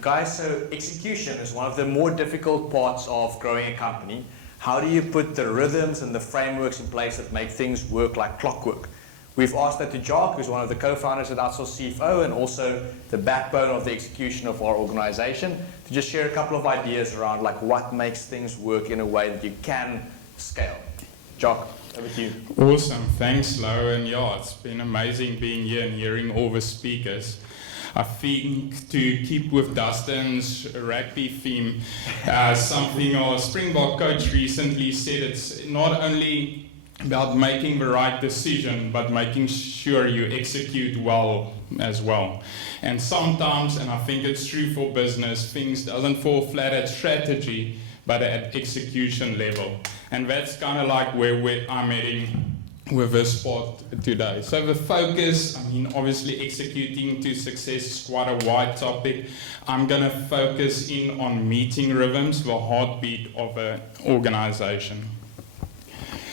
Guys, so execution is one of the more difficult parts of growing a company. How do you put the rhythms and the frameworks in place that make things work like clockwork? We've asked that to Jacques, who's one of the co-founders at OCFO and also the backbone of the execution of our organization, to just share a couple of ideas around like what makes things work in a way that you can scale. Jacques, over to you. Awesome, thanks Lau, and yeah, it's been amazing being here and hearing all the speakers. I think to keep with Dustin's rugby theme, something our Springbok coach recently said, it's not only about making the right decision, but making sure you execute well as well. And sometimes, and I think it's true for business, things doesn't fall flat at strategy, but at execution level. And that's kind of like where I'm heading with this spot today. So the focus, I mean, obviously executing to success is quite a wide topic. I'm going to focus in on meeting rhythms, the heartbeat of an organization.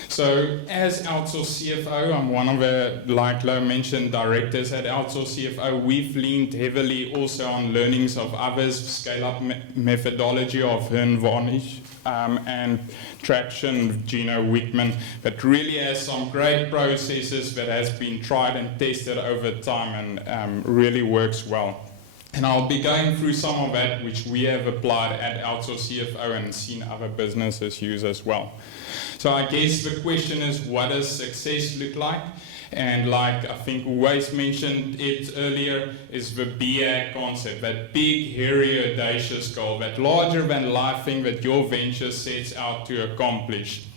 So as Outsource CFO, I'm one of the, like Lau mentioned, directors at Outsource CFO. We've leaned heavily also on learnings of others, scale-up methodology of Hearn Varnish and Traction, Gino Wickman, that really has some great processes that has been tried and tested over time and really works well. And I'll be going through some of that which we have applied at Outsource CFO and seen other businesses use as well. So I guess the question is, what does success look like? And like I think Uwais mentioned it earlier, is the BAG concept, that big, hairy, audacious goal, that larger than life thing that your venture sets out to accomplish.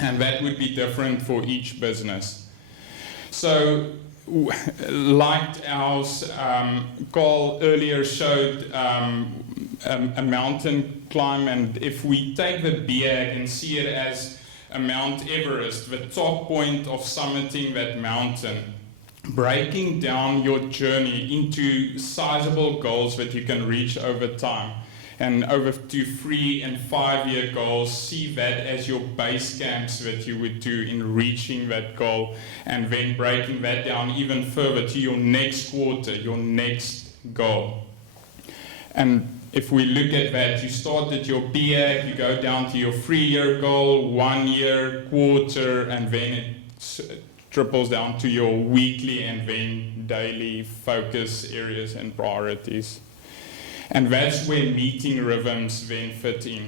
And that would be different for each business. So like ours, Carl earlier showed a mountain climb, and if we take the BAG and see it as a Mount Everest, the top point of summiting that mountain, breaking down your journey into sizable goals that you can reach over time, and over to 3 and 5 year goals, see that as your base camps that you would do in reaching that goal, and then breaking that down even further to your next quarter, your next goal. And if we look at that, you start at your BAG, you go down to your 3-year goal, 1 year, quarter, and then it triples down to your weekly and then daily focus areas and priorities. And that's where meeting rhythms then fit in.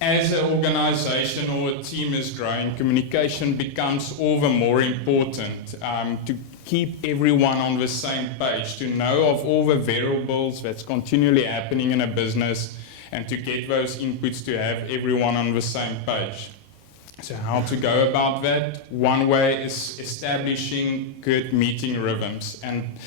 As an organization or a team is growing, communication becomes all the more important to keep everyone on the same page, to know of all the variables that's continually happening in a business, and to get those inputs to have everyone on the same page. So how to go about that? One way is establishing good meeting rhythms and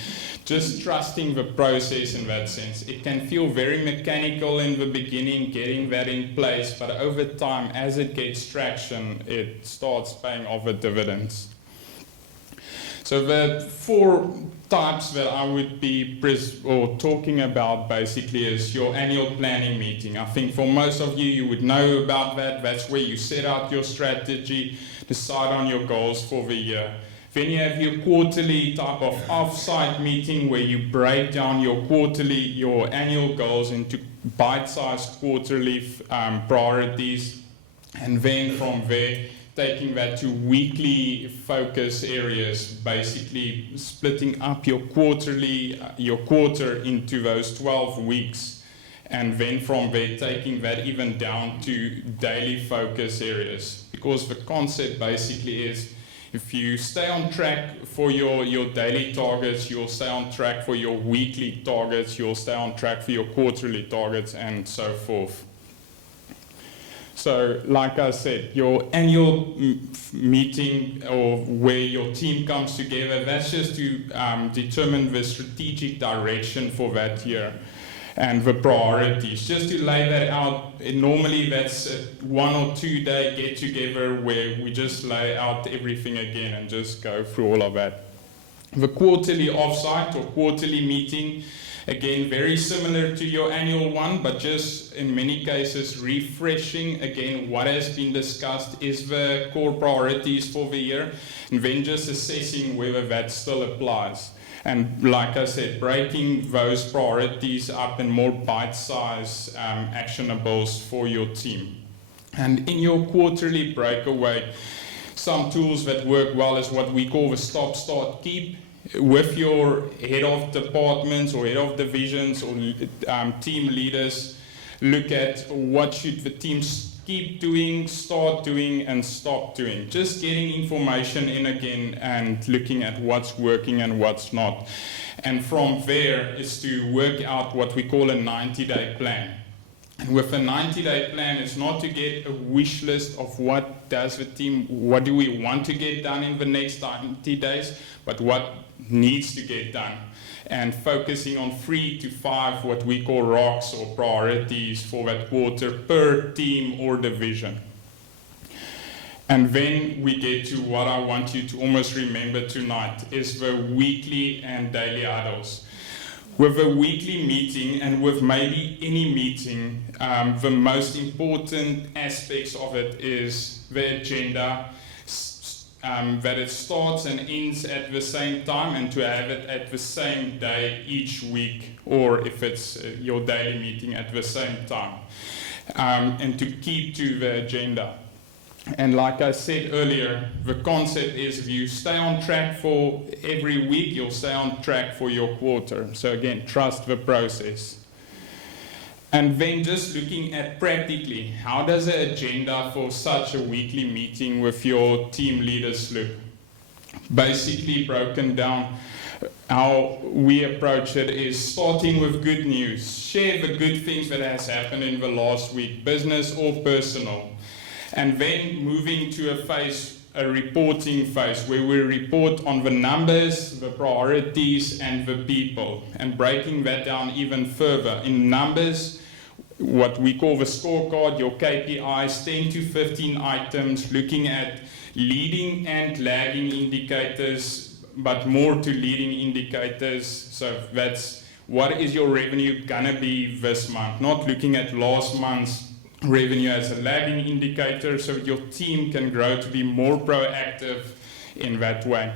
just trusting the process in that sense. It can feel very mechanical in the beginning, getting that in place, but over time, as it gets traction, it starts paying off the dividends. So the 4 types that I would be talking about basically is your annual planning meeting. I think for most of you, you would know about that. That's where you set out your strategy, decide on your goals for the year. Then you have your quarterly type of off-site meeting where you break down your annual goals into bite-sized quarterly priorities, and then from there, taking that to weekly focus areas, basically splitting up your quarter into those 12 weeks, and then from there taking that even down to daily focus areas. Because the concept basically is, if you stay on track for your daily targets, you'll stay on track for your weekly targets, you'll stay on track for your quarterly targets, and so forth. So, like I said, your annual meeting or where your team comes together, that's just to determine the strategic direction for that year and the priorities. Just to lay that out, normally that's a 1 or 2 day get together where we just lay out everything again and just go through all of that. The quarterly offsite or quarterly meeting, again, very similar to your annual one, but just in many cases refreshing again what has been discussed, is the core priorities for the year, and then just assessing whether that still applies. And like I said, breaking those priorities up in more bite-sized actionables for your team. And in your quarterly breakaway, some tools that work well is what we call the stop, start, keep. With your head of departments or head of divisions or team leaders, look at what should the teams keep doing, start doing, and stop doing. Just getting information in again and looking at what's working and what's not. And from there is to work out what we call a 90-day plan. And with a 90-day plan, it's not to get a wish list of what does the team, what do we want to get done in the next 90 days, but what needs to get done, and focusing on 3 to 5 what we call rocks or priorities for that quarter per team or division. And then we get to what I want you to almost remember tonight is the weekly and daily huddles. With a weekly meeting and with maybe any meeting, the most important aspects of it is the agenda, that it starts and ends at the same time, and to have it at the same day each week, or if it's your daily meeting at the same time, and to keep to the agenda. And like I said earlier, the concept is if you stay on track for every week, you'll stay on track for your quarter. So again, trust the process. And then just looking at practically, how does the agenda for such a weekly meeting with your team leaders look? Basically broken down, how we approach it is starting with good news. Share the good things that has happened in the last week, business or personal. And then moving to a reporting phase where we report on the numbers, the priorities, and the people, and breaking that down even further. In numbers, what we call the scorecard, your KPIs, 10 to 15 items, looking at leading and lagging indicators, but more to leading indicators. So that's what is your revenue gonna be this month, not looking at last month's revenue as a lagging indicator, so your team can grow to be more proactive in that way.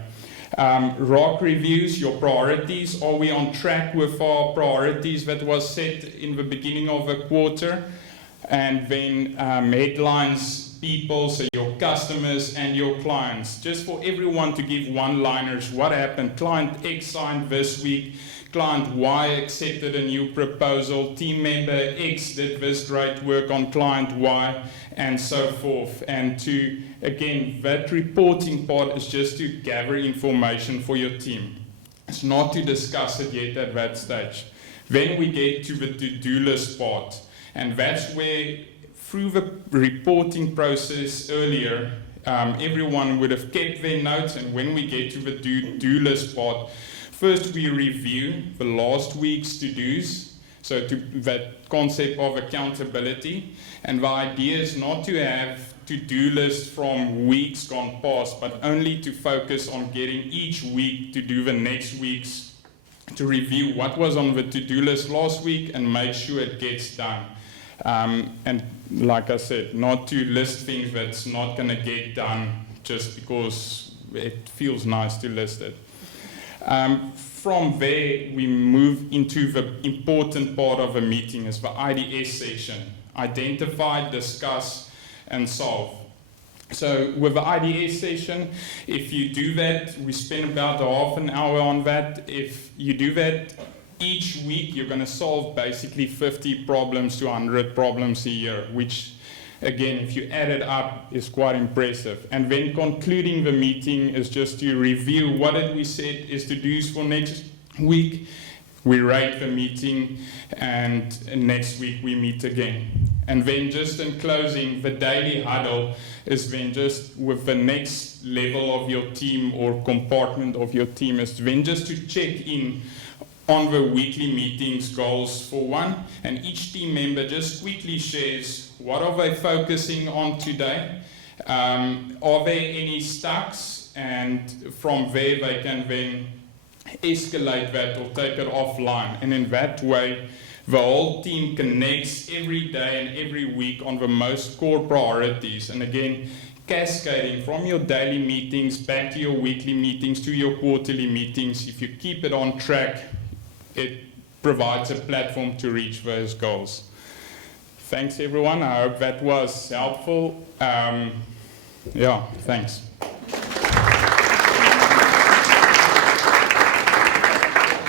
ROC reviews, your priorities. Are we on track with our priorities that was set in the beginning of the quarter? And then headlines, people, so your customers and your clients. Just for everyone to give one-liners, what happened? Client X signed this week. Client Y accepted a new proposal, team member X did this great work on client Y, and so forth. And to, again, that reporting part is just to gather information for your team. It's not to discuss it yet at that stage. Then we get to the to-do list part, and that's where, through the reporting process earlier, everyone would have kept their notes, and when we get to the to-do list part, first, we review the last week's to-dos, so to that concept of accountability. And the idea is not to have to-do lists from weeks gone past, but only to focus on getting each week to do the next week's, to review what was on the to-do list last week and make sure it gets done. And like I said, not to list things that's not going to get done just because it feels nice to list it. From there, we move into the important part of a meeting, is the IDS session. Identify, discuss, and solve. So with the IDS session, if you do that, we spend about half an hour on that. If you do that each week, you're going to solve basically 50 problems to 100 problems a year, which, again, if you add it up, is quite impressive. And then concluding the meeting is just to review what did we set is to do for next week. We rate the meeting, and next week we meet again. And then just in closing, the daily huddle is then just with the next level of your team or compartment of your team is then just to check in on the weekly meetings goals for one, and each team member just quickly shares what are they focusing on today, are there any stucks, and from there they can then escalate that or take it offline. And in that way, the whole team connects every day and every week on the most core priorities. And again, cascading from your daily meetings back to your weekly meetings to your quarterly meetings. If you keep it on track, it provides a platform to reach those goals. Thanks everyone, I hope that was helpful. Yeah, thanks.